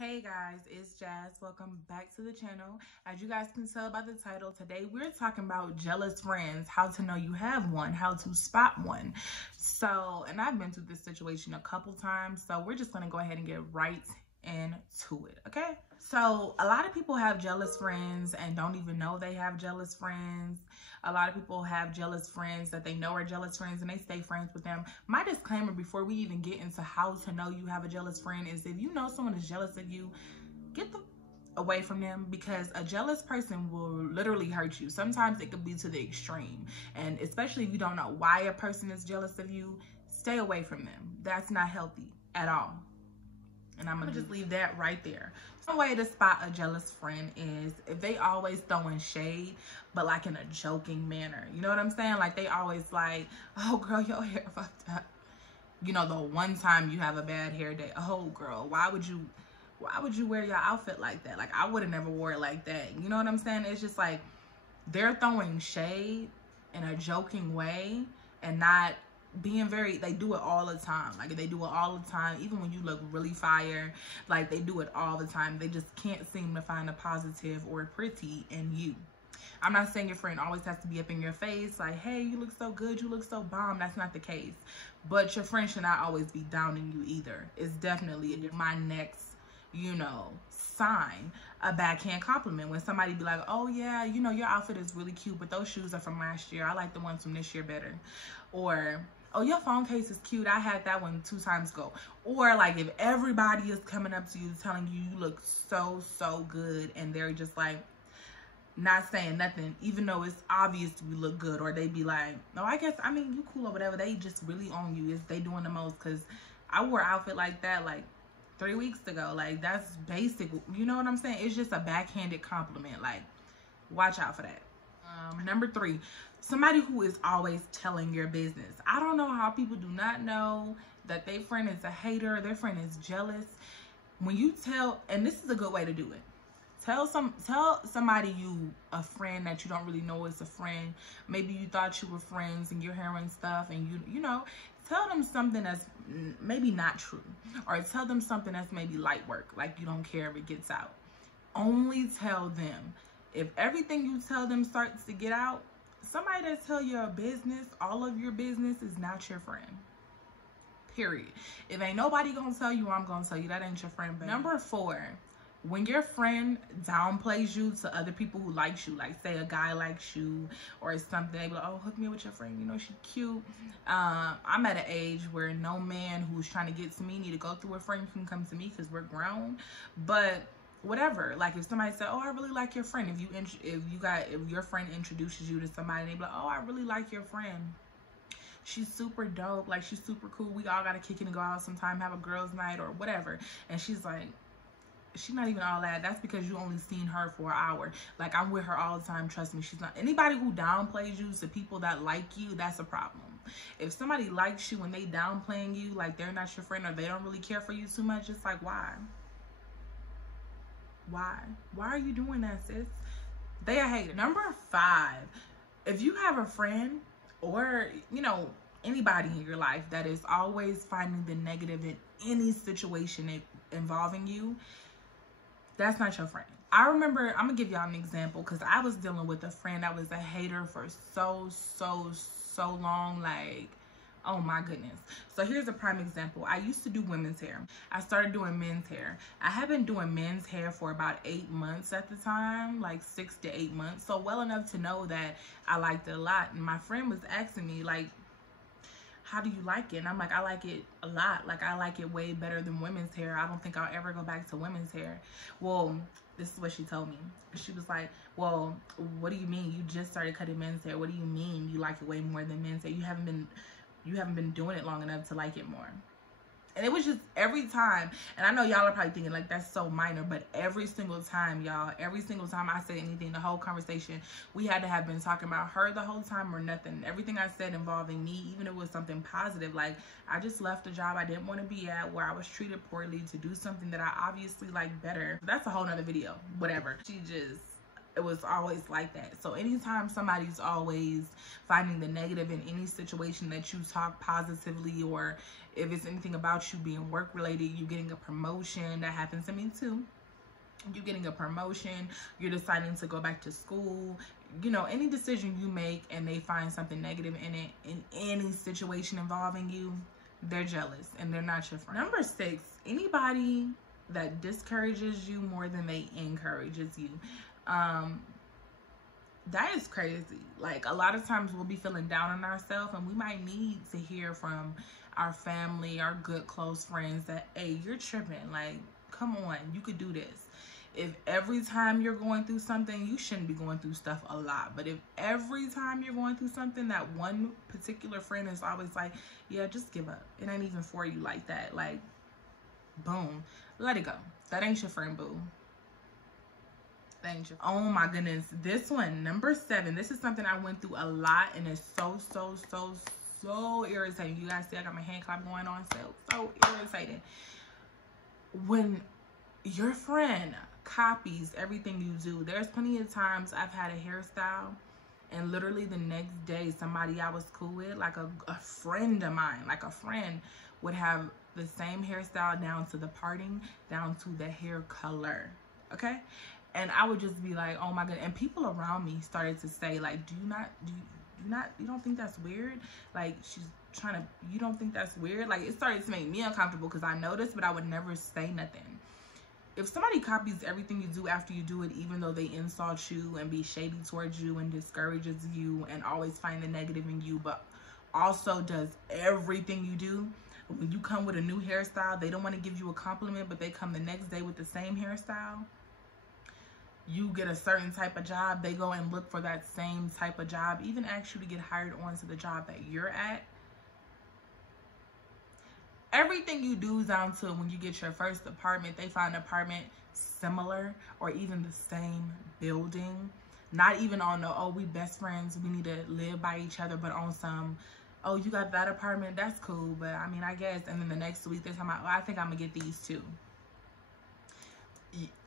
Hey guys, it's Jazz. Welcome back to the channel. As you guys can tell by the title, today we're talking about jealous friends, how to know you have one, how to spot one. And I've been through this situation a couple times, so we're just gonna go ahead and get right into it, okay? So a lot of people have jealous friends and don't even know they have jealous friends. A lot of people have jealous friends that they know are jealous friends and they stay friends with them. My disclaimer before we even get into how to know you have a jealous friend is if you know someone is jealous of you, get them away from them, because a jealous person will literally hurt you. Sometimes it could be to the extreme, and especially if you don't know why a person is jealous of you, stay away from them. That's not healthy at all. And I'm gonna just leave that right there. Some way to spot a jealous friend is if they always throwing shade, but like in a joking manner. You know what I'm saying? Like they always like, oh girl, your hair fucked up. You know, the one time you have a bad hair day, oh girl, why would you wear your outfit like that? Like I would have never wore it like that. You know what I'm saying? It's just like they're throwing shade in a joking way and not being they do it all the time. Like they do it all the time, even when you look really fire. Like they do it all the time. They just can't seem to find a positive or pretty in you. I'm not saying your friend always has to be up in your face like, hey, you look so good, you look so bomb. That's not the case. But your friend should not always be downing you either. It's definitely my next, sign, a backhand compliment. When somebody be like, oh yeah, your outfit is really cute, but those shoes are from last year. I like the ones from this year better. Or, oh, your phone case is cute. I had that one 2 times ago. Or like if everybody is coming up to you telling you you look so good, and they're just like not saying nothing, even though it's obvious you look good. Or they be like, no, I mean you cool or whatever. They just really on you. Is they doing the most? Because I wore an outfit like that like 3 weeks ago. Like that's basic. You know what I'm saying? It's just a backhanded compliment. Like watch out for that. Number 3, somebody who is always telling your business. I don't know how people do not know that their friend is a hater, their friend is jealous. When you tell, and this is a good way to do it, tell somebody a friend that you don't really know is a friend. Maybe you thought you were friends and you're hearing stuff, and you know, tell them something that's maybe not true, or tell them something that's maybe light work, like you don't care if it gets out. Only tell them. If everything you tell them starts to get out, somebody that tell your business, all of your business, is not your friend. Period. If ain't nobody gonna tell you, I'm gonna tell you that ain't your friend, baby. Number 4, when your friend downplays you to other people who likes you, like say a guy likes you or something, they be like, oh, hook me up with your friend, she cute. I'm at an age where no man who's trying to get to me need to go through a friend. You can come to me because we're grown. But whatever, like if somebody said, oh, I really like your friend, if your friend introduces you to somebody, they be like, oh, I really like your friend, she's super dope, like she's super cool, we all gotta kick it and go out sometime, have a girls night or whatever. And she's like, she's not even all that. That's because you only seen her for an hour. Like I'm with her all the time, trust me. She's not. Anybody who downplays you to people that like you, that's a problem. If somebody likes you and they downplaying you like they're not your friend, or they don't really care for you too much, it's like, why are you doing that, sis? They a hater. Number 5, if you have a friend or anybody in your life that is always finding the negative in any situation involving you, that's not your friend. I remember, I'm gonna give y'all an example, because I was dealing with a friend that was a hater for so long, like, oh my goodness. So here's a prime example. I used to do women's hair. I started doing men's hair. I had been doing men's hair for about 8 months at the time, like 6 to 8 months. So well enough to know that I liked it a lot. And my friend was asking me like, how do you like it? And I'm like, I like it a lot. Like I like it way better than women's hair. I don't think I'll ever go back to women's hair. Well, this is what she told me. She was like, well, what do you mean? You just started cutting men's hair. What do you mean you like it way more than men's hair? You haven't been doing it long enough to like it more. And it was just every time, and I know y'all are probably thinking like that's so minor, but every single time, y'all, every single time I said anything, the whole conversation, we had to have been talking about her the whole time or nothing. Everything I said involving me, even if it was something positive, like I just left a job I didn't want to be at, where I was treated poorly, to do something that I obviously like better. That's a whole nother video, whatever. She just it was always like that. So anytime somebody's always finding the negative in any situation that you talk positively, or if it's anything about you being work related, you getting a promotion, that happens to me too. You getting a promotion, you're deciding to go back to school, you know, any decision you make and they find something negative in it, in any situation involving you, they're jealous and they're not your friend. Number 6, anybody that discourages you more than they encourages you. That is crazy. Like, a lot of times we'll be feeling down on ourselves and we might need to hear from our family, our good close friends that, hey, you're tripping. Like, come on, you could do this. If every time you're going through something, you shouldn't be going through stuff a lot. But if every time you're going through something, that one particular friend is always like, yeah, just give up. It ain't even for you like that. Like, boom, let it go. That ain't your friend, boo. That ain't your friend. Oh my goodness. This one, number 7. This is something I went through a lot and it's so irritating. You guys see I got my hand clap going on. So irritating. When your friend copies everything you do. There's plenty of times I've had a hairstyle and literally the next day somebody I was cool with, like a friend of mine, like a friend, would have the same hairstyle down to the parting, down to the hair color, okay? And I would just be like, oh my god. And people around me started to say, like, you don't think that's weird? Like, she's trying to, you don't think that's weird? Like, it started to make me uncomfortable because I noticed, but I would never say nothing. If somebody copies everything you do after you do it, even though they insult you and be shady towards you and discourages you and always find the negative in you, but also does everything you do, when you come with a new hairstyle, they don't want to give you a compliment, but they come the next day with the same hairstyle. You get a certain type of job, they go and look for that same type of job, even ask you to get hired onto the job that you're at. Everything you do down to when you get your first apartment, they find an apartment similar or even the same building. Not even on the, oh, we best friends, we need to live by each other, but on some, oh, you got that apartment, that's cool, but I mean, I guess. And then the next week they're talking about, well, I think I'm gonna get these too.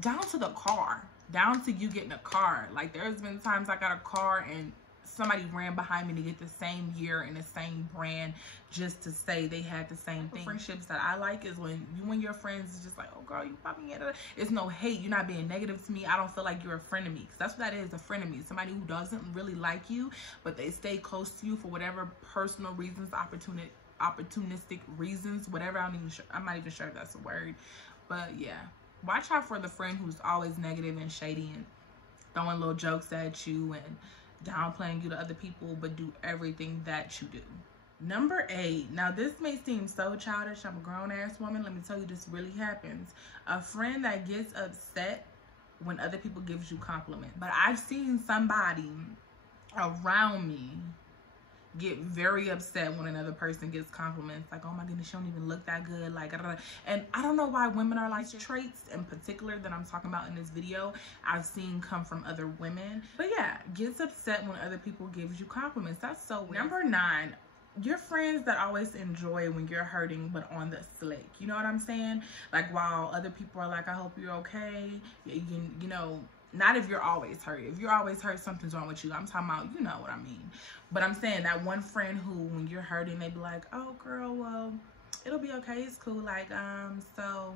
Down to the car, down to you getting a car. Like, there's been times I got a car and somebody ran behind me to get the same year and the same brand just to say they had the same thing. Friendships that I like is when you and your friends is just like, oh girl, you probably get it. It's no hate. You're not being negative to me. I don't feel like you're a friend of me, because that's what that is, a friend of me. Somebody who doesn't really like you, but they stay close to you for whatever personal reasons, opportunistic reasons, whatever. I'm not even sure if that's a word, but yeah. Watch out for the friend who's always negative and shady and throwing little jokes at you and downplaying you to other people, but do everything that you do. Number 8. Now, this may seem so childish. I'm a grown-ass woman. Let me tell you, this really happens. A friend that gets upset when other people gives you compliments. But I've seen somebody around me get very upset when another person gets compliments, like, oh my goodness, you don't even look that good, like, and I don't know why women are like traits in particular that I'm talking about in this video, I've seen come from other women. But yeah, gets upset when other people gives you compliments. That's so weird. Number 9, your friends that always enjoy when you're hurting, but on the slick. You know what I'm saying? Like, while other people are like, I hope you're okay, you know, not if you're always hurt. If you're always hurt, something's wrong with you. I'm talking about, you know what I mean. But I'm saying that one friend who, when you're hurting, they be like, oh girl, well, it'll be okay, it's cool. Like, so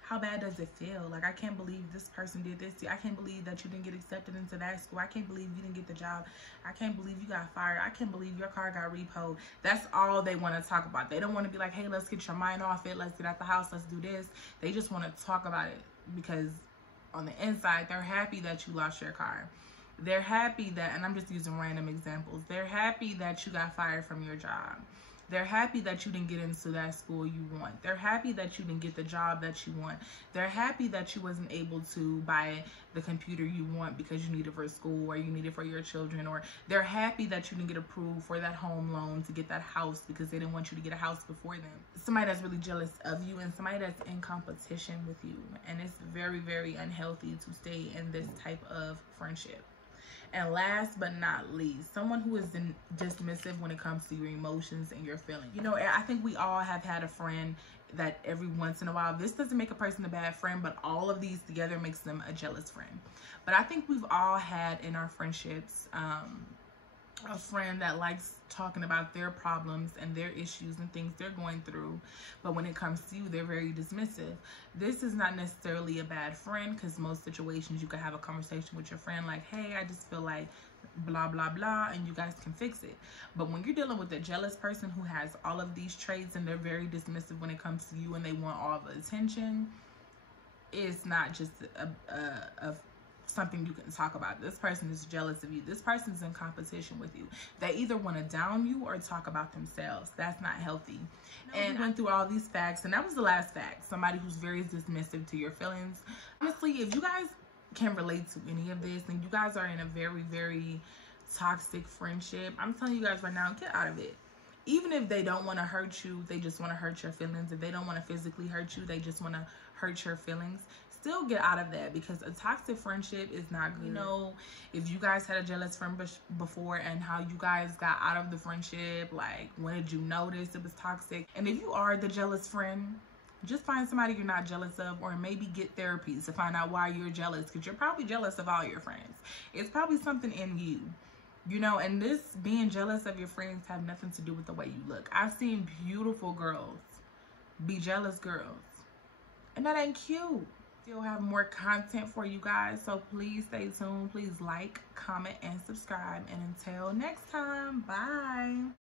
how bad does it feel? Like, I can't believe this person did this to you. I can't believe that you didn't get accepted into that school. I can't believe you didn't get the job. I can't believe you got fired. I can't believe your car got repoed. That's all they want to talk about. They don't want to be like, hey, let's get your mind off it. Let's get out the house. Let's do this. They just want to talk about it because on the inside, they're happy that you lost your car. They're happy that, and I'm just using random examples, they're happy that you got fired from your job. They're happy that you didn't get into that school you want. They're happy that you didn't get the job that you want. They're happy that you wasn't able to buy the computer you want because you need it for school or you need it for your children. Or they're happy that you didn't get approved for that home loan to get that house because they didn't want you to get a house before them. Somebody that's really jealous of you and somebody that's in competition with you. And it's very, very unhealthy to stay in this type of friendship. And last but not least, someone who is dismissive when it comes to your emotions and your feelings. You know, I think we all have had a friend that every once in a while, this doesn't make a person a bad friend, but all of these together makes them a jealous friend. But I think we've all had in our friendships a friend that likes talking about their problems and their issues and things they're going through, but when it comes to you, they're very dismissive. This is not necessarily a bad friend, because most situations you could have a conversation with your friend like, hey, I just feel like blah blah blah, and you guys can fix it. But when you're dealing with a jealous person who has all of these traits and they're very dismissive when it comes to you and they want all the attention, it's not just a something you can talk about. This person is jealous of you. This person's in competition with you. They either want to down you or talk about themselves. That's not healthy. And I went through all these facts, and that was the last fact. Somebody who's very dismissive to your feelings. Honestly, if you guys can relate to any of this, and you guys are in a very, very toxic friendship, I'm telling you guys right now, get out of it. Even if they don't want to hurt you, they just want to hurt your feelings. If they don't want to physically hurt you, they just want to hurt your feelings. Still get out of that, because a toxic friendship is not good. You know, if you guys had a jealous friend before and how you guys got out of the friendship, like when did you notice it was toxic? And if you are the jealous friend, just find somebody you're not jealous of, or maybe get therapy to find out why you're jealous, because you're probably jealous of all your friends. It's probably something in you. You know, and this being jealous of your friends have nothing to do with the way you look. I've seen beautiful girls be jealous girls, and that ain't cute. Still have more content for you guys, so please stay tuned. Please like, comment, and subscribe. And until next time, bye.